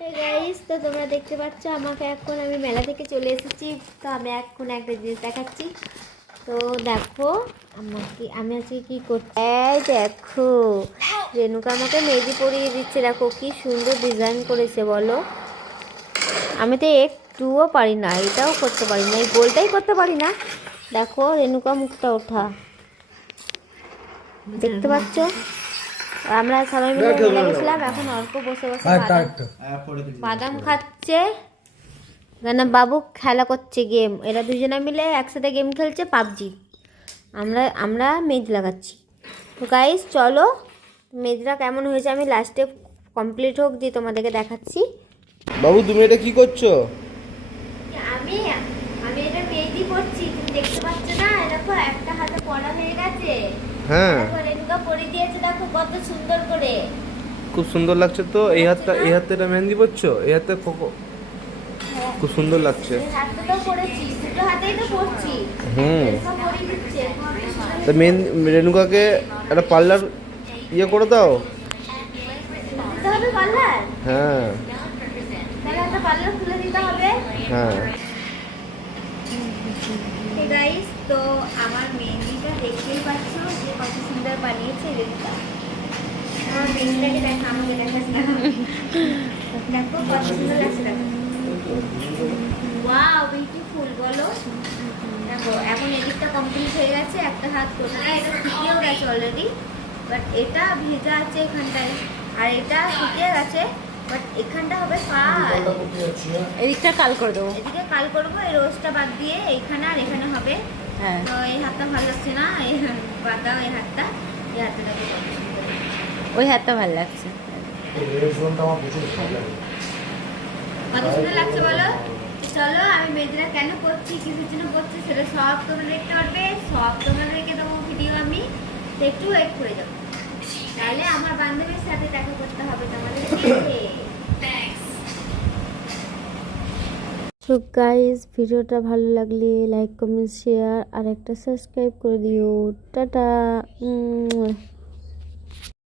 Guys, তো তোমরা দেখতে পাচ্ছ আমাকে এখন আমি মেলা থেকে চলে এসেছি। তো আমি এখন একটা জিনিস দেখাচ্ছি। তো দেখো আমি আজকে কি করছি। এই দেখো রেণুকা আমাকে মেহেদি পরিয়ে দিচ্ছে। দেখো কি সুন্দর ডিজাইন করেছে বলো। আমি তো একটুও পারি না, এটাও করতে পারি না, এই গোলটাই করতে পারি না। দেখো রেণুকা মুখটা ওঠা, দেখতে পাচ্ছ। আমরা সবাই মিলে মেলা গেছিলাম। এখন অল্প বসে বসে বাদাম খাচ্ছে। না বাবু খেলা করছে গেম, এরা দুজনে মিলে একসাথে গেম খেলছে পাবজি। আমরা মেজ লাগাচ্ছি। তো গাইস চলো, মেজরা কেমন হয়েছে আমি লাস্টে কমপ্লিট হোক দিয়ে তোমাদেরকে দেখাচ্ছি। বাবু তুমি এটা কি করছো? আমি আমি এটা মেহেদি করছি, তুমি দেখতে পাচ্ছ না? দেখো একটা হাতে পড়া হয়ে গেছে। হ্যাঁ, রেণুকা পরে দিয়েছে, দেখো কত সুন্দর করে। খুব সুন্দর লাগছে তো। এই হাতে এটা মেহেন্দি পড়ছো? এই হাতে খুব সুন্দর লাগছে। হাতে তো পরেছি, দুটো হাতেই তো পরছি। সব পরে দিচ্ছে। তা রেণুকাকে একটা পার্লার করে দাও। দিতে হবে পার্লার? হ্যাঁ তাহলে একটা পার্লার খুলে দিতে হবে। হ্যাঁ। গাইস, তো আমার মেহেন্দিটা দেখতেই পাচ্ছ যে কত সুন্দর বানিয়েছে রেণুকা। আমার মেহেন্দিটাকে দেখো, আমাকে দেখাচ্ছি। দেখো কত সুন্দর লাগছে। দেখো ওয়াও, বিউটিফুল বলো। দেখো এখন এদিকটা কমপ্লিট হয়ে গেছে, একটা হাত কোথায় এটা শুকিয়েও গেছে অলরেডি, বাট এটা ভেজা আছে এখানটায়, আর এটা শুকিয়ে গেছে, বাট এখানটা হবে কাল। এদিকটা কাল করে দেবো। এদিকে কাল করবো, এই রোজটা বাদ দিয়ে এইখানে আর এখানে হবে। হ্যাঁ, তো এই হাতটা ভালো লাগছে না, এই বাদ দাও এই হাতটা। এই হাতটা দেখো কত সুন্দর। ওই হাতটা ভালো লাগছে। কত সুন্দর লাগছে বলো। চলো আমি মেয়েদের কেন করছি, কিসের জন্য করছি সেটা সব তোমরা দেখতে পারবে, সব তোমাদেরকে দেবো ভিডিও আমি। তো একটু ওয়েট করে যাবো, তাহলে আমার বান্ধবীর সাথে দেখা করতে হবে তোমাদেরকে। সো গাইস, ভিডিওটা ভালো লাগলে লাইক কমেন্ট শেয়ার আর একটা সাবস্ক্রাইব করে দিও। টাটা।